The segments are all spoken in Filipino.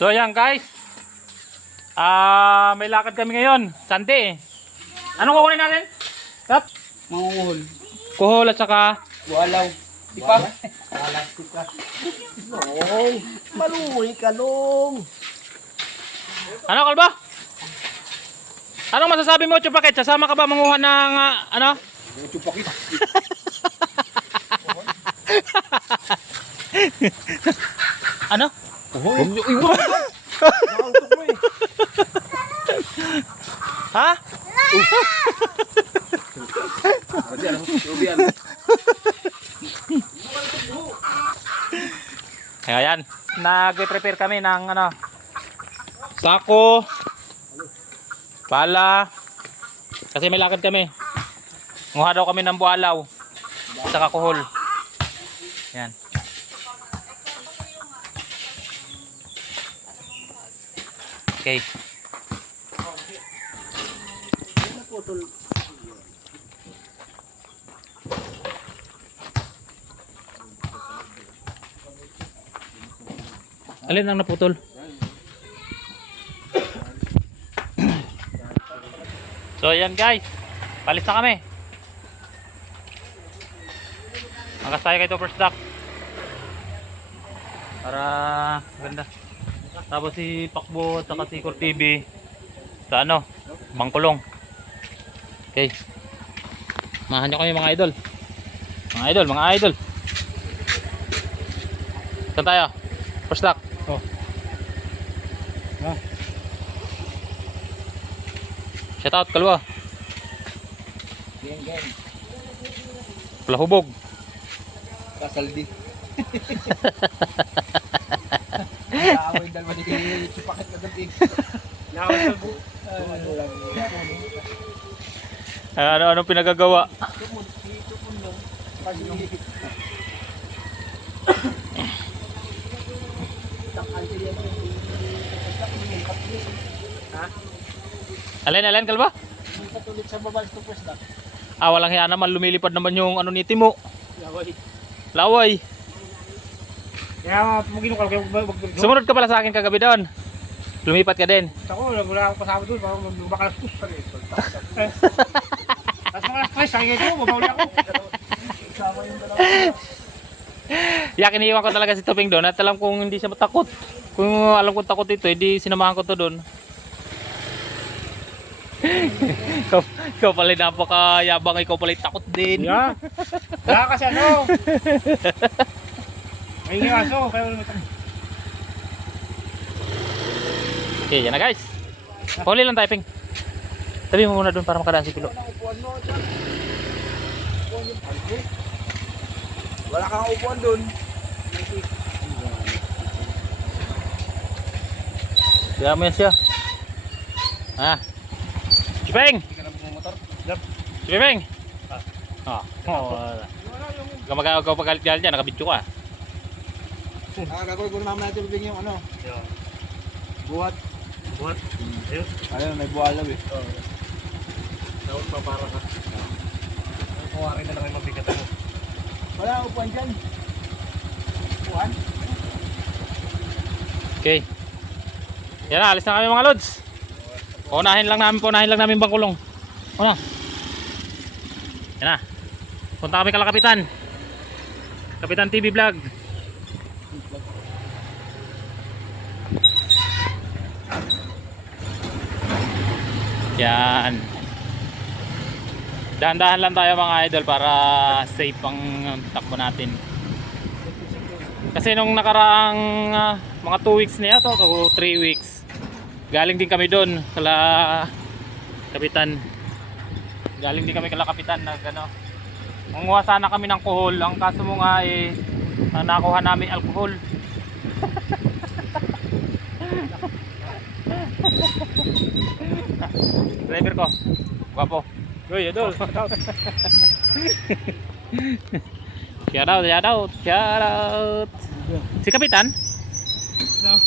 So ayan guys. Ah, may lakad kami ngayon. Sante eh. Anong kukunin natin? Tap? Mangunguhol. Kuhol at saka Walaw. Di pa? Walaw. Di pa. Oy, maluwi ka nung. Ano kalba? Anong masasabi mo Chupakit? Sasama ka ba manguha ng ah, ano? Chupakit. Ano? Niyo iwan. Nakautok mo. Ha? Kasi ano, tubi ano. Kaya yan. Nag-prepare kami ng ano, sako, pala, kasi may lakad kami. Nguha daw kami ng bualaw, saka kuhol. Yan. Okay. Alin ang naputol? so ayan guys, palis na kami. Angkas tayo kay Topper Stock. Para ganda. Tapos si Pakbo at saka si TV sa ano, Bangkulong. Okay. Mahan nyo kami mga idol. Mga idol, mga idol. Saan tayo? First stock. Oh. Ah. Shout out kalwa. Gang, gang. Palahubog. Kasaldi. Nakaway dalawa ni chupakit na gabi. Nakaway sa bu. Ano lang. Ano ano pinagagawa? Alin alin kalba? Katulit sa babal to first. Ah walang hiya naman lumilipad naman yung ano ni Timo. Laway. Laway. Kaya mugino ka kaya wag wag. Sumunod ka pala sa akin kagabi doon. Lumipat ka din. Ako wala akong kasama doon, parang makalas pus pa rin. Tapos mga stress, ang ito, mabawli ako. Kasama yung dalawa. Yak iniwan ko talaga si Toping doon at alam kong hindi siya matakot. Kung alam kong takot ito, hindi sinamahan ko to doon. ikaw, ikaw pala napakayabang, ikaw pala takot din. Yeah. Wala kasi ano. May aso, kaya wala matang. Okay, yan na guys. Huli lang tayo, Ping. Tabi mo muna doon para makadaan si Pilo. Wala kang upuan doon. Kaya mo yan siya. Ah. Si Ping! Si Ping! Ah. Oh, wala. Gumagawa ka pagalit-galit dyan, nakabidyo ka. Ah, gagawin ko na mamaya natin bibigyan yung ano. Buhat. Buhat. Ayun. Ayun, may buhalaw eh. Dapat pa para ka. Ang kuwari na lang yung mabigat ako. Wala upuan dyan. Upuan? Okay. Yan na, alis na kami mga lods. Unahin lang namin, unahin lang namin bangkulong. Una. Yan na. Punta kami kala kapitan. Kapitan TV Vlog. Yan. Dahan-dahan lang tayo mga idol para safe ang takbo natin. Kasi nung nakaraang ah, mga 2 weeks na yata o 3 weeks, galing din kami doon kala kapitan. Galing din kami kala kapitan na gano. Manguha sana kami ng kuhol, ang kaso mo nga eh nakuha namin alcohol. Driver ko. Guwapo. Uy, idol. Shout out, shout out, shout out. Si Kapitan? No.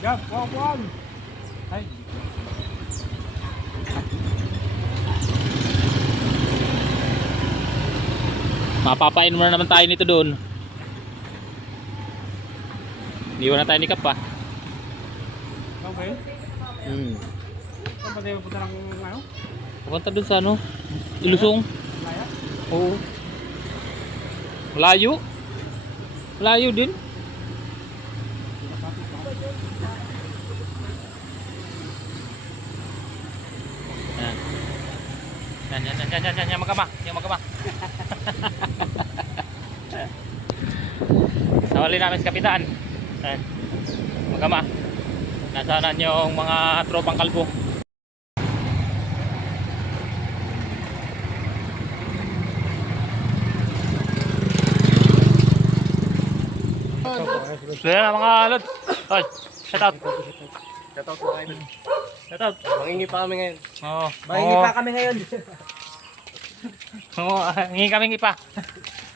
Yan, wag wag. Ay. Mapapain mo na naman tayo nito doon. Iwan na tayo ni Kap pa. Okay. Hmm. Saan ba tayo punta ng ano? Pupunta doon sa ano? Ilusong. Laya? Oo. Malayo. Malayo din. Yan. Yan, yan, yan, yan, yan, yan, yan, magama, yan, magama. Sawali namin si Kapitan. Yan. Magama. Nasaanan yung mga tropang kalbo. So yan mga lod. Oy, shout out. Shout out mga idol. Shout out. Mangingi pa kami ngayon. Oo. Mahingi Oo. pa kami ngayon. Oo, hingi kaming ipa.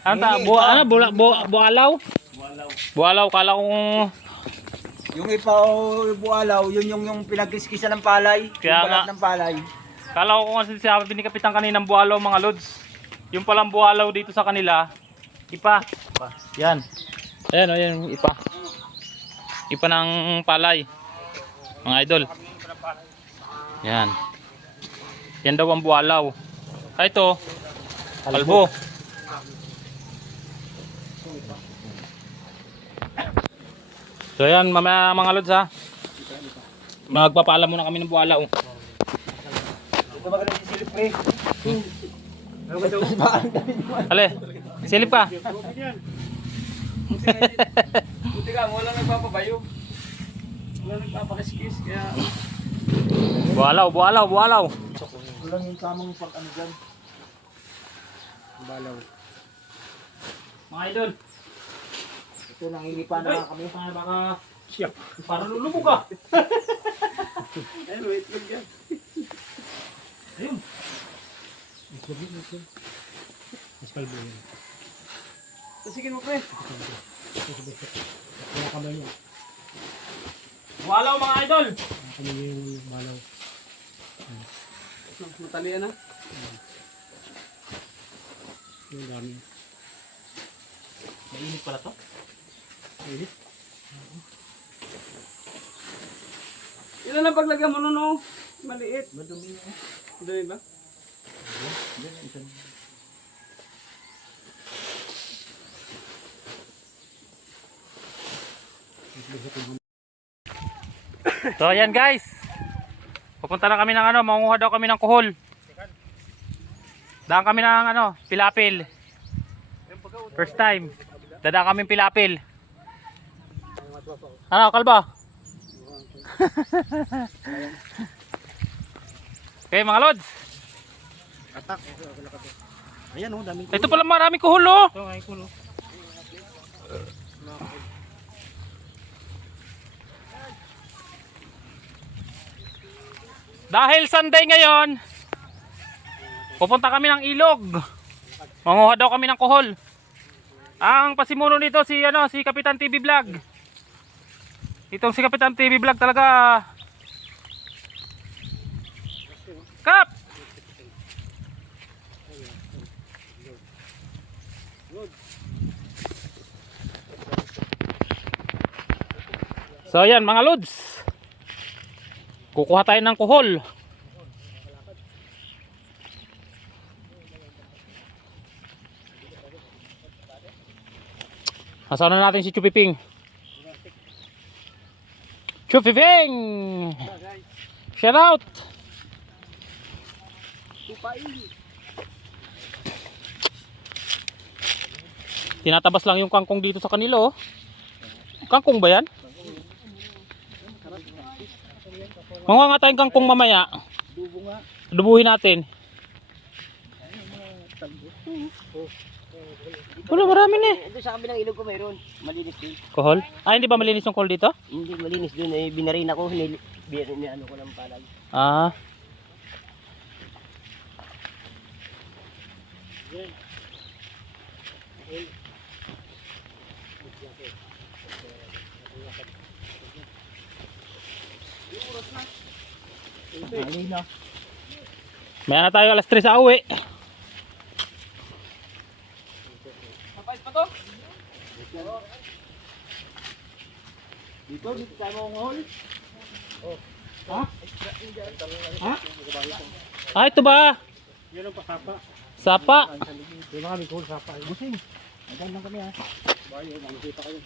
Ano ta? Hingi Bu ipa. ano? Bula, bu bualaw? Bualaw. Kala kong Yung ipaw bualaw, yun yung yung pinagkiskisa ng palay. Kaya yung balat nga. ng palay. kala ko kung sinasabi ni Kapitan kaninang bualaw mga lods. Yung palang bualaw dito sa kanila. Ipa. Yan. Ayan o, yan yung ipa. Ipa ng palay. Mga idol. Yan. Yan daw ang bualaw. Ah, ito. Kalbo. So yan, mamaya mga lods ha. Magpapaalam muna kami ng bualaw. Ito ba ganun si Silip pre? Ale, silip ka. Buti ka, wala nagpapabayo. Wala nagpapakiskis, kaya... Bualaw, bualaw, bualaw. Kulang yung tamang pag ano dyan. Balaw. Mga idol. Ito nanginipa na nga kami. Para baka Siya. para lulubog ka. Ayun, wait lang yan. Ayun. Sige mo, pre. Bualaw mga idol. Matalian na. Mainit pala to. Ilan ang paglagyan mo nun, no? Maliit. Madumi na. Madumi ba? So ayan guys. Pupunta na kami ng ano, manguha daw kami ng kuhol. Daan kami ng ano, pilapil. First time. Dadaan kami pilapil. Ano, kalba? okay mga lods. Ayan, oh, daming Ito pala maraming kuhol oh. Ito, ay kulo. Dahil Sunday ngayon, pupunta kami ng ilog. Manguha daw kami ng kuhol. Ang pasimuno nito si ano, si Kapitan TV Vlog. Itong si Kapitan TV Vlog talaga Kap! So ayan mga lods. Kukuha tayo ng kuhol. Nasaan na natin si Chupiping? Chupiping! Shout out! Tinatabas lang yung kangkong dito sa kanila oh. Kangkong ba yan? Mga nga tayong kangkong mamaya. Dubuhin natin. Wala marami na eh. Ito sa kabilang ilog ko mayroon. Malinis din. Kohol? Ah, hindi ba malinis yung kohol dito? Hindi malinis doon. Eh, binarin ako. Nil, bin, ano ko ng palag. Ah. May na tayo alas 3 sa uwi. Dito, dito tayo mo ngol. Ah, ito ba? Yan ang pasapa. Sapa. Yung mga kami cool sapa. Busing. Hanggang lang kami ha. Bayo, makikita kayo.